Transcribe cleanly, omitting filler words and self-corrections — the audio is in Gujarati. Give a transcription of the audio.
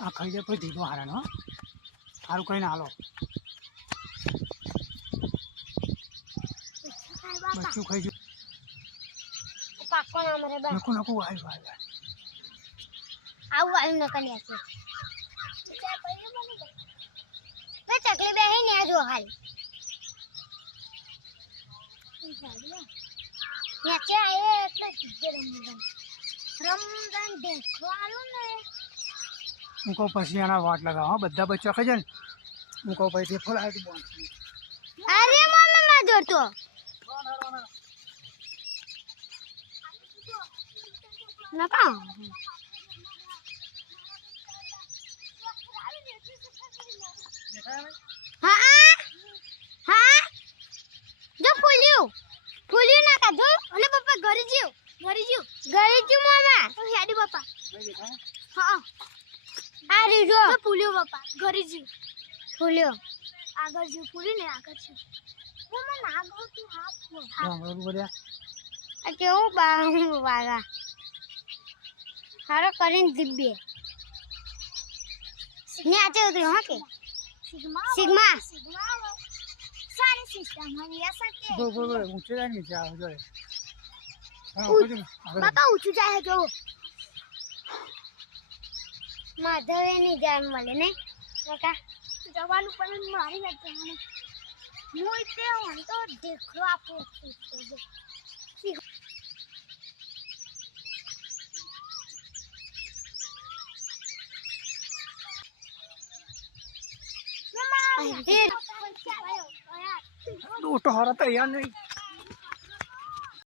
આ ખાઈ જાય પછી ધીરો હારા નો સારું કઈ ના હાલો બચ્ચું ખાઈ ગયું પાકો ના મરે બસ નકુ નકુ આવ્યું આવું આવ્યું નકલી છે વે ચકલી બેહી ને આજો હાલ નેચે આયે એટલે રમદાન દેખો આલો ને હું કહું પછી આના વાટ લગાવો બધા બચ્ચા ખાઈ જાય ને હું કહું પછી ફૂલ આવી બોલ અરે મમ્મી માં જોતો નકા હા હા જો ફૂલ્યું ના કા જો અને પપ્પા ઘરે જીવ મામા તો હેડી પપ્પા હા આ રીજો તો ફૂલ્યો પપ્પા ઘરે જીવ ફૂલ્યો આગળ જીવ ફૂલ્યું ને આગળ છે મમ્મા ના ગો તું હા બરોબર બોલ્યા આ કેવું વાગા હારો કરીને જીબે ને આચે ઉતરી હા કે સિગ્મા સારી સિસ્ટમ હે એસા કે બોલ ઊંચે જાય નીચે આવો જો બાપા ઊંચું જાય જો માધવે ની જાન મળે ને કાકા જવાનું પણ મારી લાગે મને હું ઇતે હું તો દેખરો આપો तो हरा तो यार नहीं